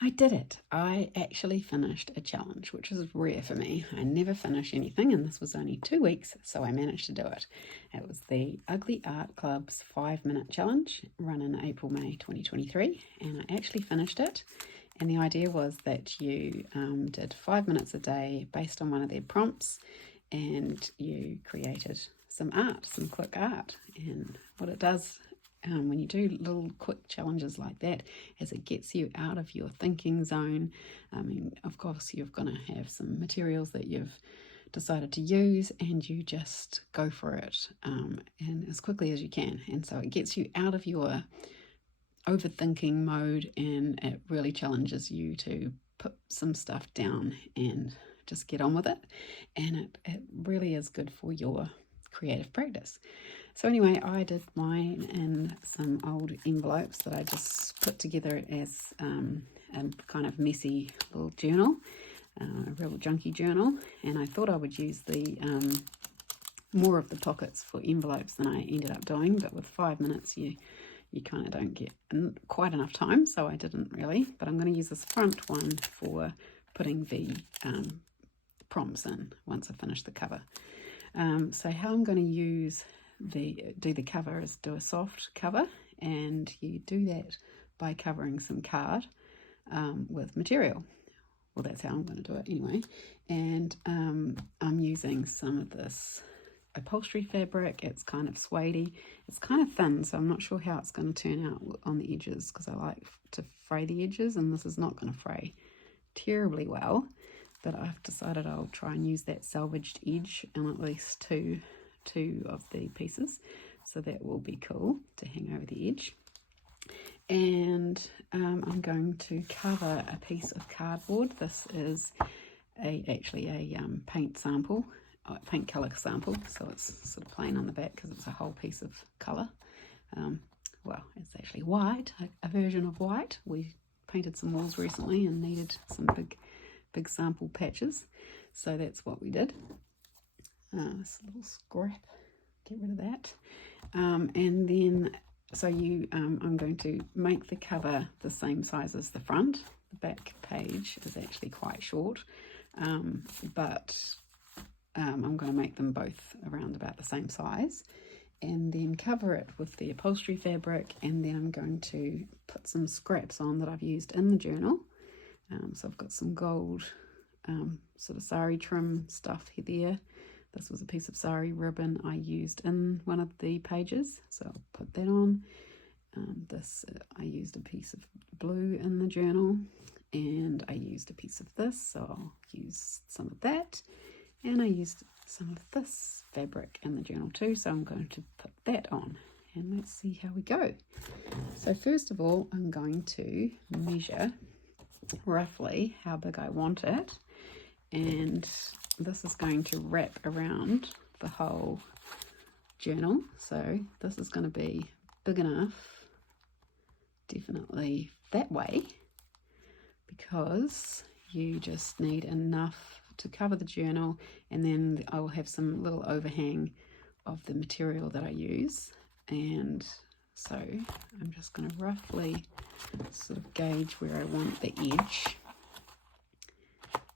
I did it. I actually finished a challenge, which is rare for me. I never finish anything, and this was only 2 weeks, so I managed to do it. It was the Ugly Art Club's 5-minute challenge, run in April, May 2023, and I actually finished it. And the idea was that you did 5 minutes a day based on one of their prompts, and you created some art, some quick art. And what it does when you do little quick challenges like that is it gets you out of your thinking zone. I mean, of course, you're going to have some materials that you've decided to use, and you just go for it and as quickly as you can. And so it gets you out of your overthinking mode, and it really challenges you to put some stuff down and just get on with it. And it really is good for your creative practice. So anyway, I did mine in some old envelopes that I just put together as a kind of messy little journal, a real junky journal. And I thought I would use the more of the pockets for envelopes than I ended up doing, but with 5 minutes you kind of don't get quite enough time, so I didn't really. But I'm going to use this front one for putting the prompts in once I finish the cover. So how I'm going to do the cover is do a soft cover, and you do that by covering some card with material. Well, that's how I'm going to do it anyway. And I'm using some of this upholstery fabric. It's kind of suede-y. It's kind of thin, so I'm not sure how it's going to turn out on the edges, because I like to fray the edges, and this is not going to fray terribly well. But I've decided I'll try and use that salvaged edge on at least two of the pieces, so that will be cool to hang over the edge. And I'm going to cover a piece of cardboard. This is actually a paint sample, paint colour sample, so it's sort of plain on the back because it's a whole piece of colour. Well, it's actually white, a version of white. We painted some walls recently and needed some big sample patches, so that's what we did. This little scrap, get rid of that. And then so I'm going to make the cover the same size as the front. The back page is actually quite short, but I'm going to make them both around about the same size, and then cover it with the upholstery fabric. And then I'm going to put some scraps on that I've used in the journal. So I've got some gold sort of sari trim stuff there. This was a piece of sari ribbon I used in one of the pages, so I'll put that on. I used a piece of blue in the journal, and I used a piece of this, so I'll use some of that. And I used some of this fabric in the journal too, so I'm going to put that on. And let's see how we go. So first of all, I'm going to measure roughly how big I want it, and this is going to wrap around the whole journal. So this is going to be big enough, definitely that way, because you just need enough to cover the journal, and then I will have some little overhang of the material that I use. And so I'm just going to roughly sort of gauge where I want the edge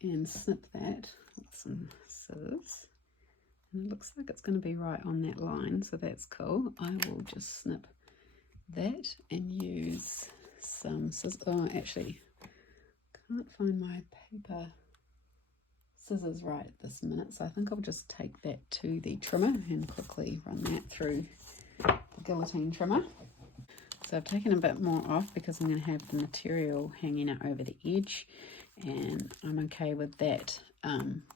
and snip that with some scissors. And it looks like it's going to be right on that line, so that's cool. I will just snip that and use some scissors. Oh, actually, can't find my paper scissors right this minute, so I think I'll just take that to the trimmer and quickly run that through the guillotine trimmer. So I've taken a bit more off because I'm going to have the material hanging out over the edge, and I'm okay with that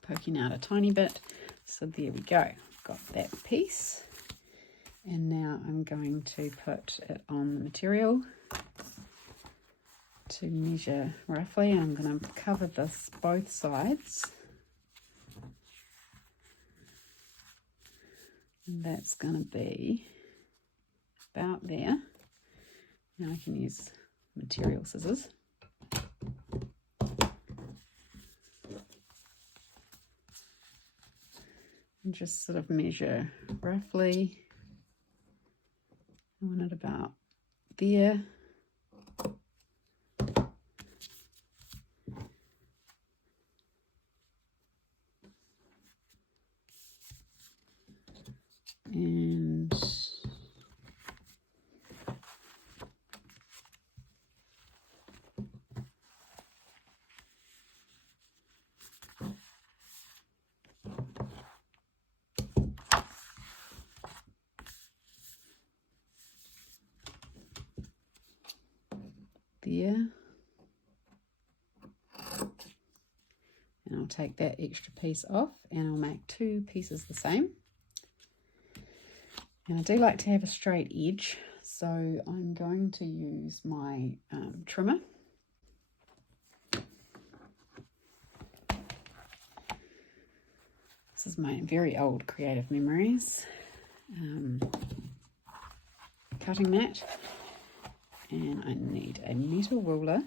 poking out a tiny bit. So there we go, got that piece. And now I'm going to put it on the material to measure roughly. I'm going to cover this both sides, and that's going to be about there. Now I can use material scissors. And just sort of measure roughly. I want it about there. there. And I'll take that extra piece off and I'll make 2 pieces the same. And I do like to have a straight edge, so I'm going to use my trimmer. This is my very old Creative Memories cutting mat, and I need a metal ruler.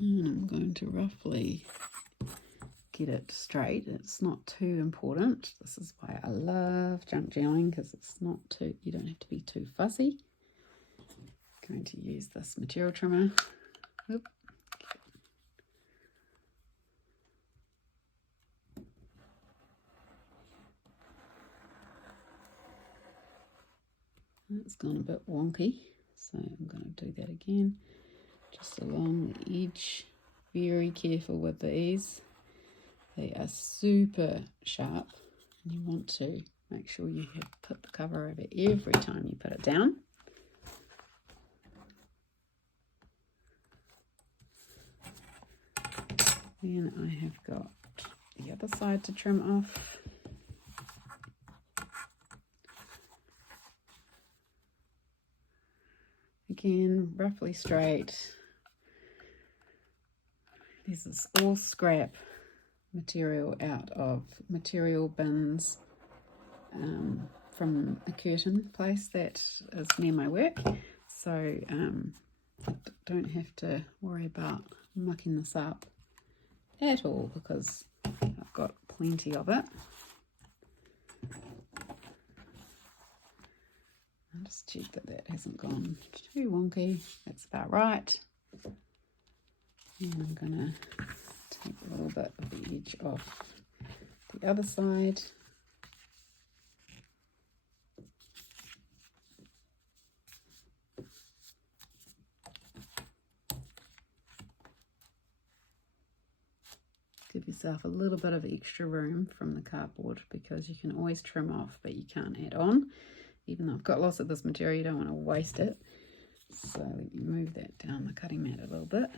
And I'm going to roughly get it straight. It's not too important. This is why I love junk journaling, because it's not too, you don't have to be too fussy. I'm going to use this material trimmer. Oop. It's gone a bit wonky, so I'm going to do that again. Just along the edge. Very careful with these. They are super sharp, and you want to make sure you have put the cover over every time you put it down. Then I have got the other side to trim off. Again, roughly straight. This is all scrap material out of material bins from a curtain place that is near my work. So I don't have to worry about mucking this up at all, because I've got plenty of it. I'll just check that that hasn't gone too wonky. That's about right. And I'm going to take a little bit of the edge off the other side. Give yourself a little bit of extra room from the cardboard, because you can always trim off, but you can't add on. Even though I've got lots of this material, you don't want to waste it. So let me move that down the cutting mat a little bit.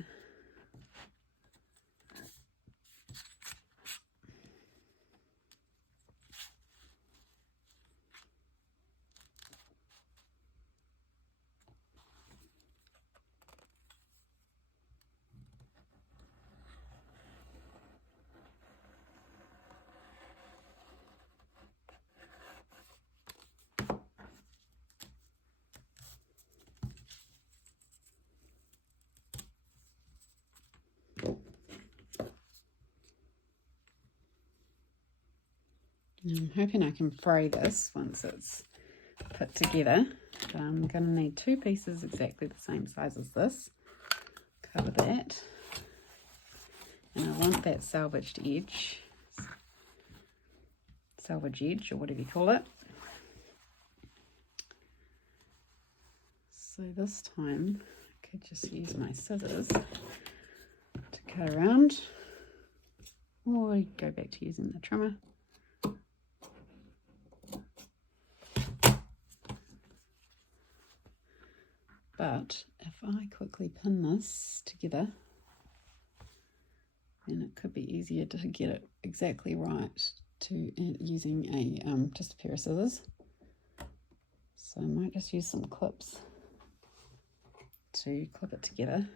I'm hoping I can fray this once it's put together. But I'm going to need 2 pieces exactly the same size as this. Cover that. And I want that salvage edge, or whatever you call it. So this time I could just use my scissors to cut around, or go back to using the trimmer. But if I quickly pin this together, then it could be easier to get it exactly right using a just a pair of scissors. So I might just use some clips to clip it together.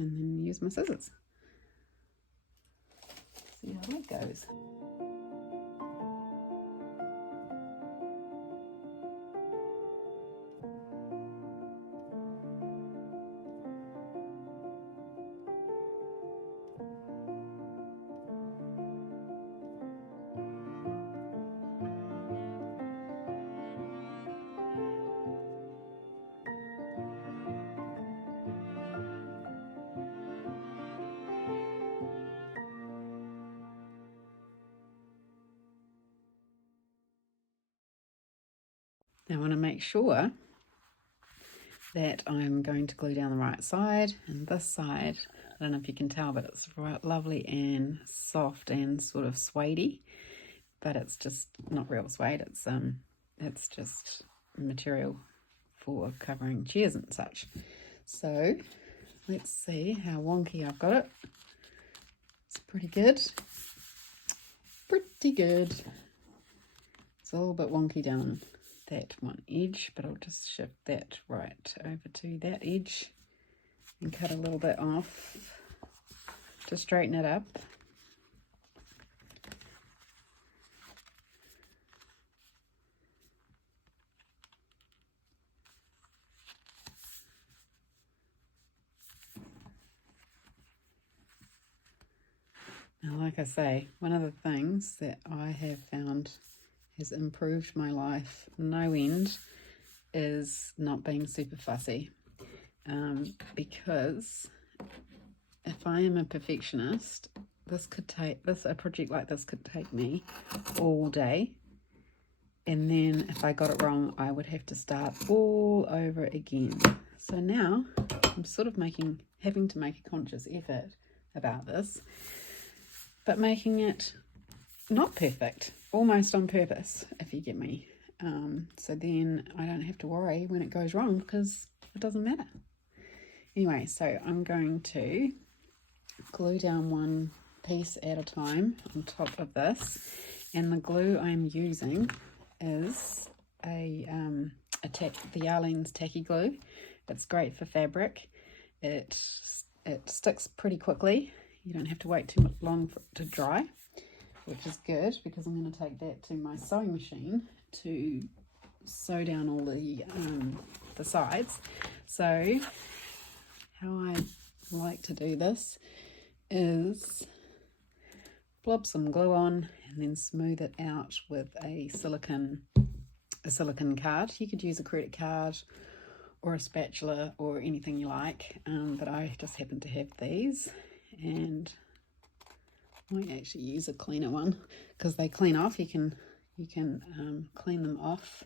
And then use my scissors. See how that goes. Now I want to make sure that I'm going to glue down the right side, and this side, I don't know if you can tell, but it's lovely and soft and sort of suede-y, but it's just not real suede. It's just material for covering chairs and such. So let's see how wonky I've got it. It's pretty good. Pretty good. It's a little bit wonky down that one edge, but I'll just shift that right over to that edge and cut a little bit off to straighten it up. Now, like I say, one of the things that I have found has improved my life no end is not being super fussy, because if I am a perfectionist, a project like this could take me all day, and then if I got it wrong, I would have to start all over again. So now I'm sort of having to make a conscious effort about this, but making it not perfect, almost on purpose, if you get me. So then I don't have to worry when it goes wrong, because it doesn't matter. Anyway, so I'm going to glue down one piece at a time on top of this, and the glue I'm using is the Arlene's Tacky Glue. It's great for fabric. It sticks pretty quickly. You don't have to wait too long for it to dry, which is good, because I'm going to take that to my sewing machine to sew down all the sides. So how I like to do this is blob some glue on and then smooth it out with a silicone card. You could use a credit card or a spatula or anything you like, but I just happen to have these, and I might actually use a cleaner one because they clean off. You can clean them off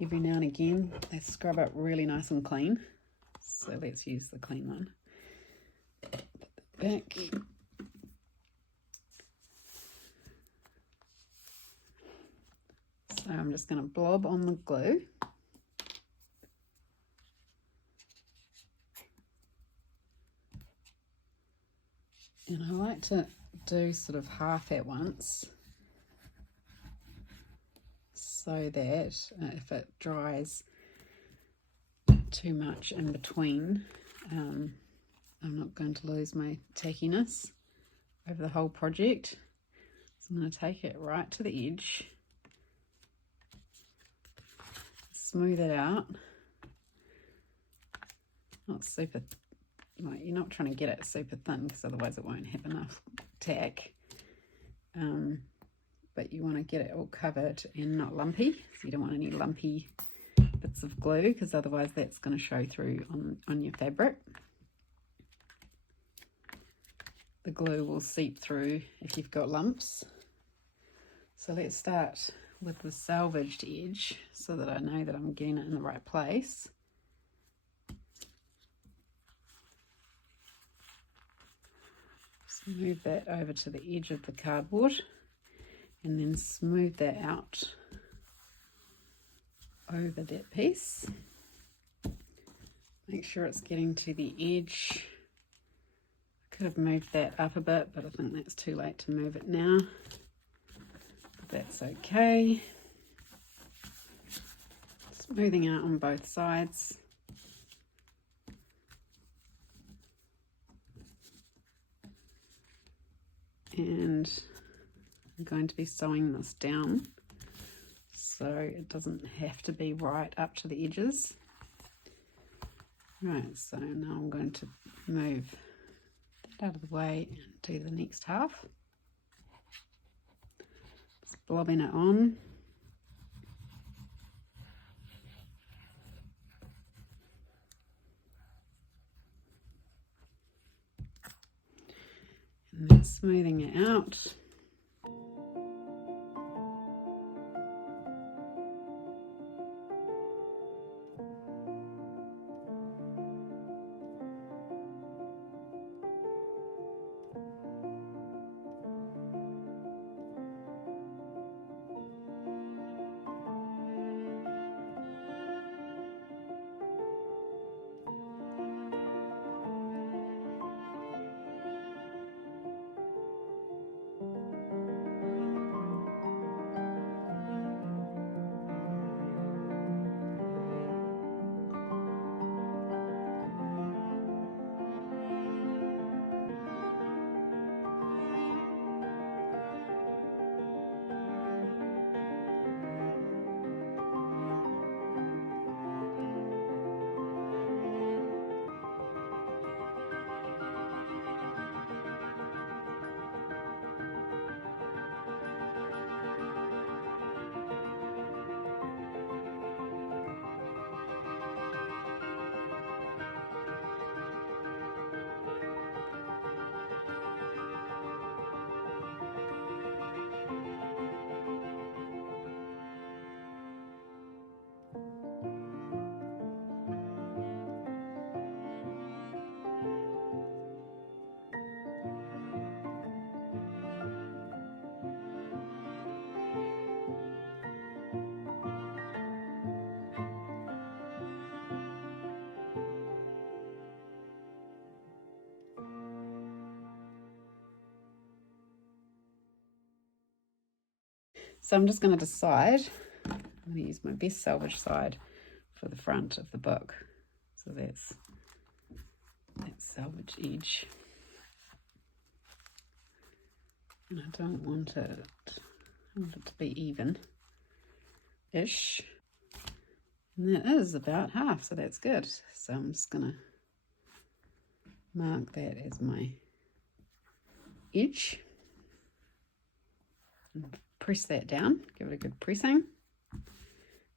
every now and again. They scrub up really nice and clean. So let's use the clean one. Back. So I'm just going to blob on the glue. And I like to do sort of half at once, so that if it dries too much in between, I'm not going to lose my tackiness over the whole project. So I'm going to take it right to the edge, smooth it out. Not super, like, you're not trying to get it super thin, because otherwise it won't have enough tack. But you want to get it all covered and not lumpy, so you don't want any lumpy bits of glue, because otherwise that's going to show through on your fabric. The glue will seep through if you've got lumps. So let's start with the salvaged edge so that I know that I'm getting it in the right place. So move that over to the edge of the cardboard, and then smooth that out over that piece. Make sure it's getting to the edge. I could have moved that up a bit, but I think that's too late to move it now. But that's okay. Smoothing out on both sides. And I'm going to be sewing this down so it doesn't have to be right up to the edges. Right, so now I'm going to move that out of the way and do the next half. Just blobbing it on. And then smoothing it out. So I'm just going to decide. I'm going to use my best salvage side for the front of the book. So that's that salvage edge. And I don't want it, I want it to be even-ish. And that is about half, so that's good. So I'm just going to mark that as my edge. And press that down, give it a good pressing.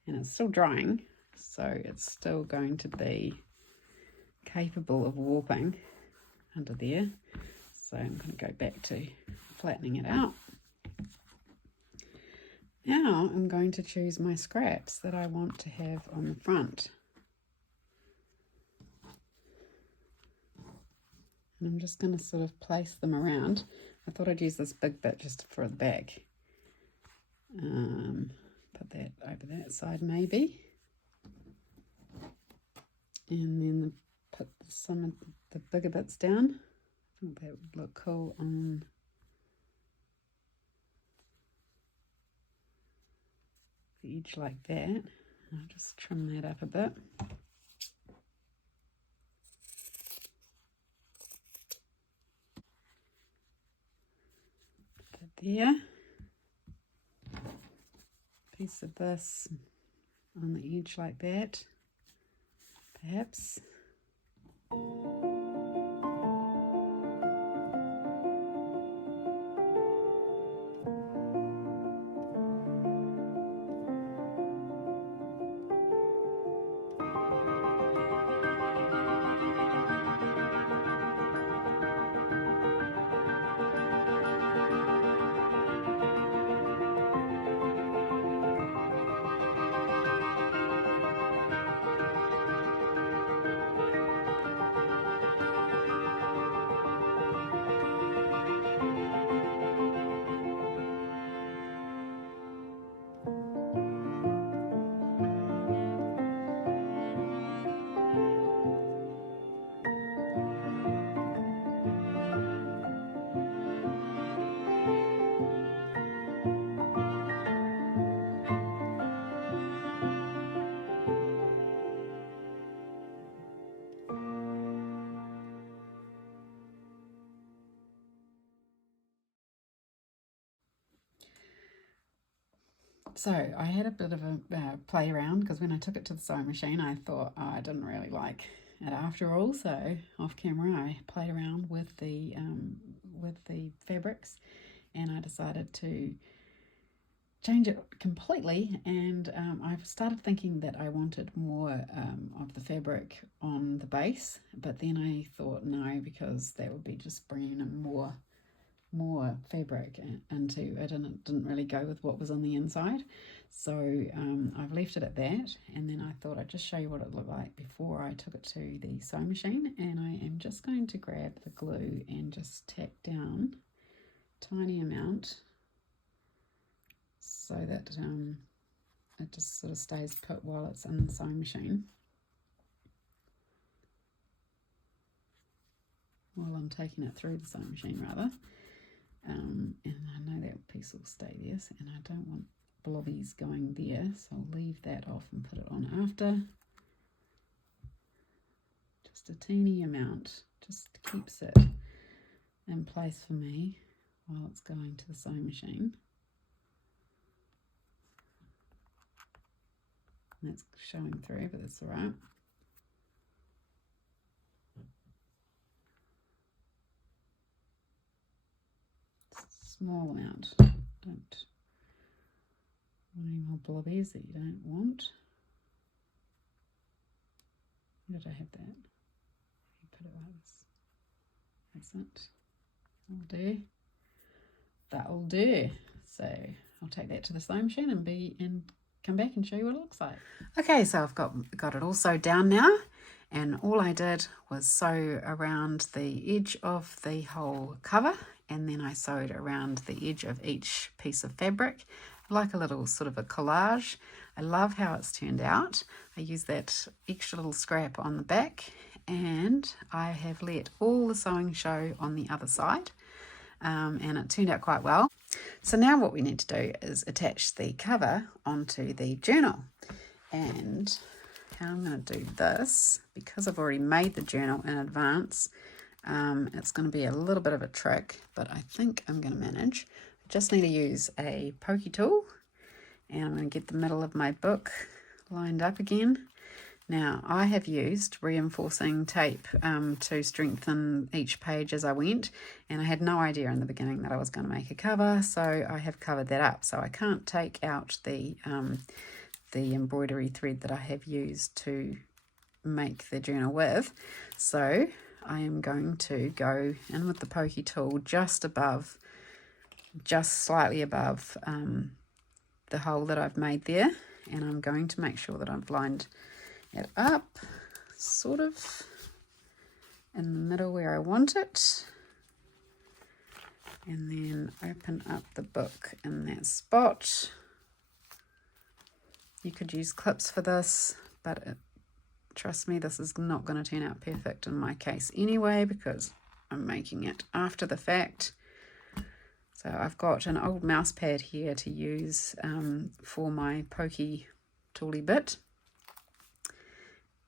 And it's still drying, so it's still going to be capable of warping under there. So I'm going to go back to flattening it out. Now I'm going to choose my scraps that I want to have on the front. And I'm just going to sort of place them around. I thought I'd use this big bit just for the back. Put that over that side maybe. And then put some of the bigger bits down. I think that would look cool on the edge like that. I'll just trim that up a bit. Put that there. Piece of this on the edge like that, perhaps. So I had a bit of a play around, because when I took it to the sewing machine I thought, oh, I didn't really like it after all, so off camera I played around with the fabrics, and I decided to change it completely. And I've started thinking that I wanted more of the fabric on the base, but then I thought no, because that would be just bringing in more fabric into it, and it didn't really go with what was on the inside. So I've left it at that, and then I thought I'd just show you what it looked like before I took it to the sewing machine. And I am just going to grab the glue and just tack down a tiny amount so that it just sort of stays put while it's in the sewing machine, while I'm taking it through the sewing machine rather. And I know that piece will stay there, and I don't want blobbies going there, so I'll leave that off and put it on after. Just a teeny amount, just keeps it in place for me while it's going to the sewing machine. And that's showing through, but that's all right. Small amount. Don't want any more blobbies that you don't want. Where did I have that? You put it like this. That's it. That'll do. That'll do. So I'll take that to the sewing machine and come back and show you what it looks like. Okay, so I've got it all sewed down now, and all I did was sew around the edge of the whole cover, and then I sewed around the edge of each piece of fabric, like a little sort of a collage. I love how it's turned out. I used that extra little scrap on the back, and I have let all the sewing show on the other side, and it turned out quite well. So now what we need to do is attach the cover onto the journal. And how I'm going to do this, because I've already made the journal in advance, it's going to be a little bit of a trick, but I think I'm going to manage. I just need to use a pokey tool, and I'm going to get the middle of my book lined up again. Now, I have used reinforcing tape to strengthen each page as I went, and I had no idea in the beginning that I was going to make a cover, so I have covered that up. So I can't take out the embroidery thread that I have used to make the journal with. So I am going to go in with the pokey tool just slightly above the hole that I've made there, and I'm going to make sure that I've lined it up sort of in the middle where I want it, and then open up the book in that spot. You could use clips for this, but trust me, this is not going to turn out perfect in my case anyway, because I'm making it after the fact. So I've got an old mouse pad here to use for my pokey tooly bit,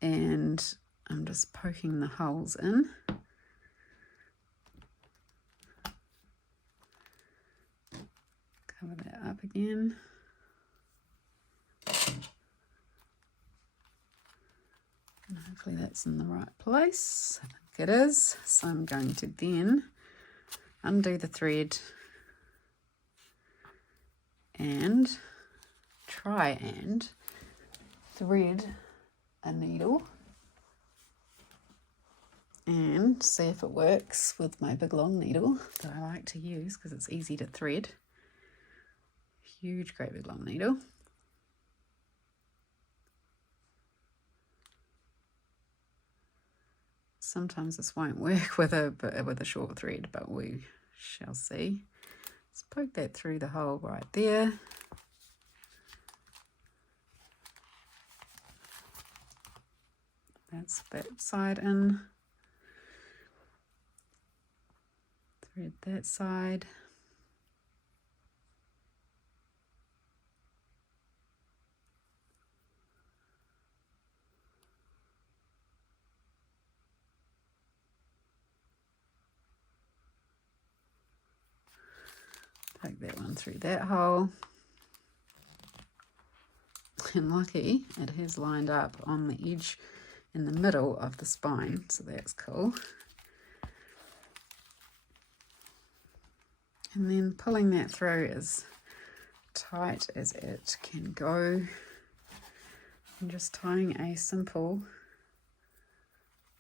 and I'm just poking the holes in. Cover that up again. And hopefully that's in the right place. I think it is. So I'm going to then undo the thread and try and thread a needle and see if it works with my big long needle that I like to use because it's easy to thread. Huge, great big long needle. Sometimes this won't work with a short thread, but we shall see. Let's poke that through the hole right there. That's that side in. Thread that side. Take that one through that hole. And lucky, it has lined up on the edge in the middle of the spine, so that's cool. And then pulling that through as tight as it can go, and just tying a simple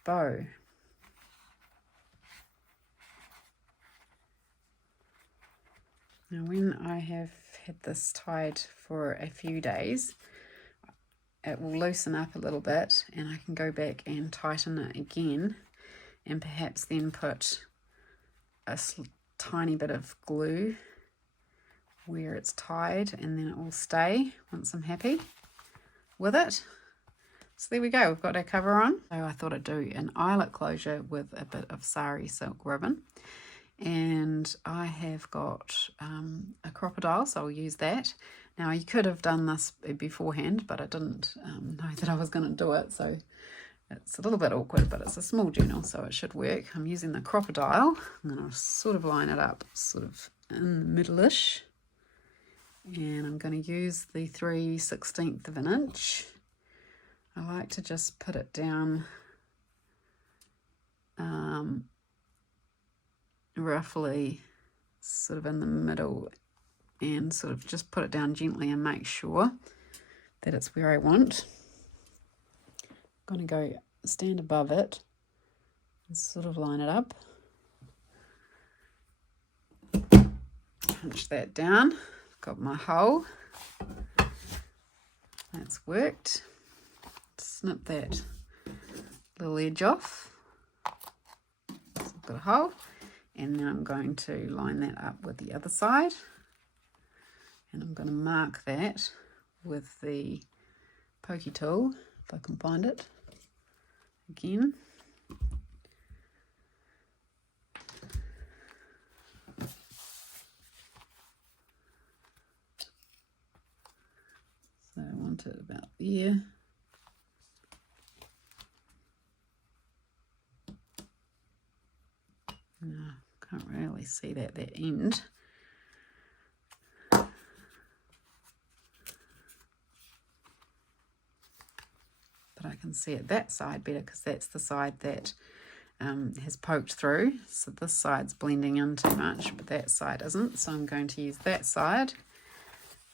bow. Now when I have had this tied for a few days, it will loosen up a little bit and I can go back and tighten it again, and perhaps then put a tiny bit of glue where it's tied, and then it will stay once I'm happy with it. So there we go, we've got our cover on. So I thought I'd do an eyelet closure with a bit of sari silk ribbon. And I have got a crocodile, so I'll use that. Now you could have done this beforehand, but I didn't know that I was going to do it, so it's a little bit awkward, but it's a small journal, so it should work. I'm using the crocodile. I'm going to sort of line it up sort of in the middle-ish, and I'm going to use the 3/16 of an inch. I like to just put it down roughly sort of in the middle, and sort of just put it down gently and make sure that it's where I want. I'm going to go stand above it and sort of line it up. Punch that down. I've got my hole. That's worked. Snip that little edge off. So I've got a hole. And then I'm going to line that up with the other side. And I'm going to mark that with the pokey tool, if I can find it again. it about there. No, can't really see that end. But I can see it that side better because that's the side that has poked through. So this side's blending in too much, but that side isn't. So I'm going to use that side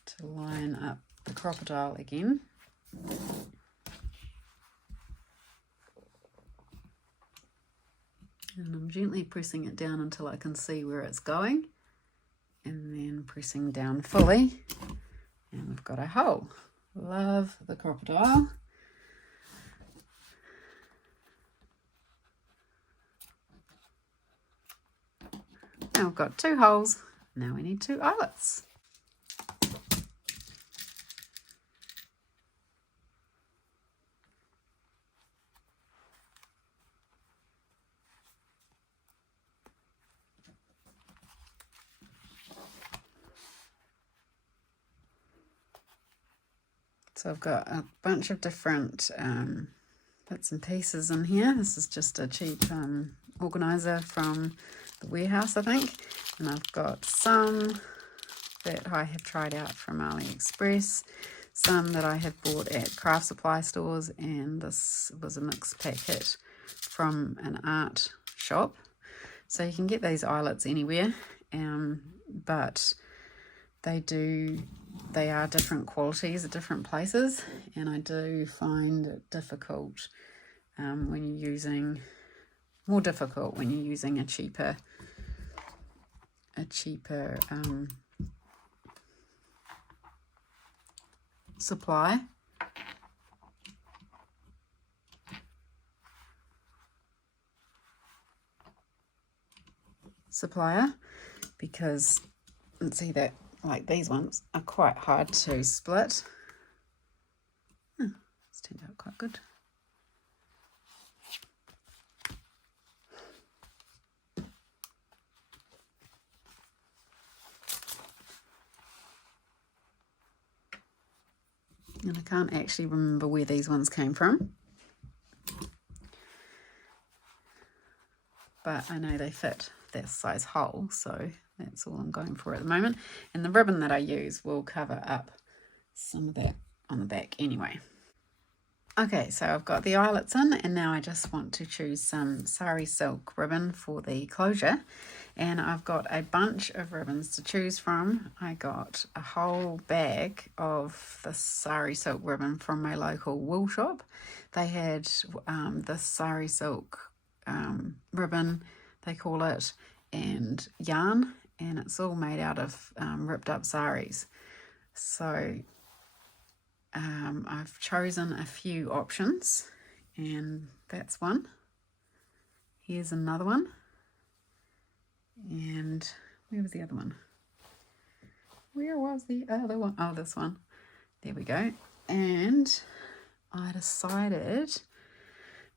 to line up the crocodile again. And I'm gently pressing it down until I can see where it's going. And then pressing down fully. And we've got a hole. Love the crocodile. Now we've got 2 holes. Now we need 2 eyelets. So I've got a bunch of different bits and pieces in here. This is just a cheap organizer from the warehouse, I think. And I've got some that I have tried out from AliExpress, some that I have bought at craft supply stores, and this was a mixed packet from an art shop. So you can get these eyelets anywhere, but they are different qualities at different places, and I do find it difficult when you're using, more difficult when you're using a cheaper supplier, because let's see that, like these ones are quite hard to split. It's turned out quite good. And I can't actually remember where these ones came from, but I know they fit that size hole, so that's all I'm going for at the moment. And the ribbon that I use will cover up some of that on the back anyway. Okay, so I've got the eyelets in, and now I just want to choose some sari silk ribbon for the closure. And I've got a bunch of ribbons to choose from. I got a whole bag of the sari silk ribbon from my local wool shop. They had the sari silk ribbon, they call it, and yarn, and it's all made out of ripped up saris. So I've chosen a few options, and that's one. Here's another one. And where was the other one? Where was the other one? Oh, this one. There we go. And I decided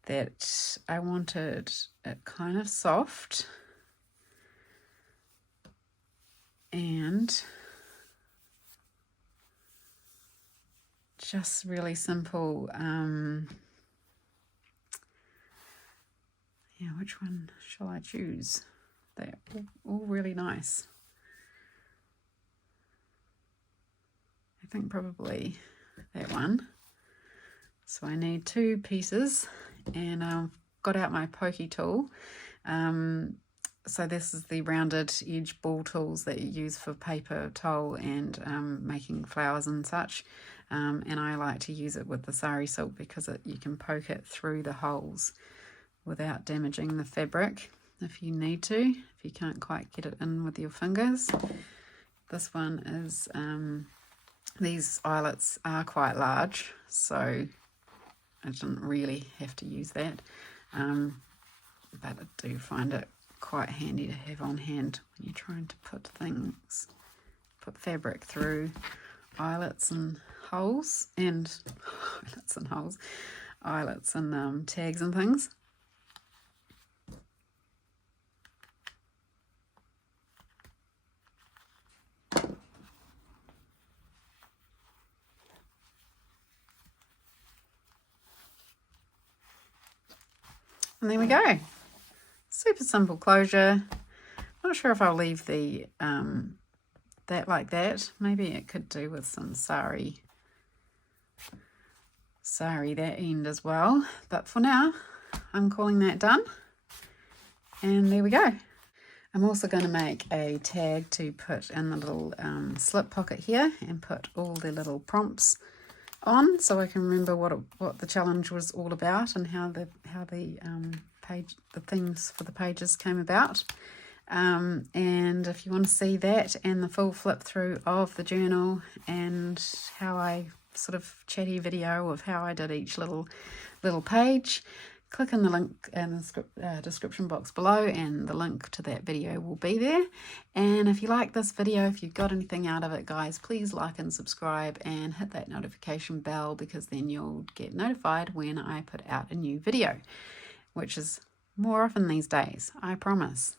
that I wanted it kind of soft and just really simple. Yeah, which one shall I choose? They're all really nice. I think probably that one. So I need 2 pieces, and I've got out my pokey tool. So this is the rounded edge ball tools that you use for paper towel and making flowers and such. And I like to use it with the sari silk because you can poke it through the holes without damaging the fabric if you need to, if you can't quite get it in with your fingers. This one is, these eyelets are quite large, so I didn't really have to use that, but I do find it quite handy to have on hand when you're trying to put fabric through eyelets and holes, and eyelets and tags and things. And there we go. Super simple closure. Not sure if I'll leave the that like that. Maybe it could do with some sari that end as well. But for now, I'm calling that done. And there we go. I'm also going to make a tag to put in the little slip pocket here and put all the little prompts on, so I can remember what the challenge was all about and how the themes for the pages came about. And if you want to see that and the full flip through of the journal and how I sort of chatty video of how I did each little page, click in the link in the description box below, and the link to that video will be there. And if you like this video, if you got anything out of it, guys, please like and subscribe and hit that notification bell, because then you'll get notified when I put out a new video, which is more often these days, I promise.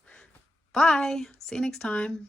Bye. See you next time.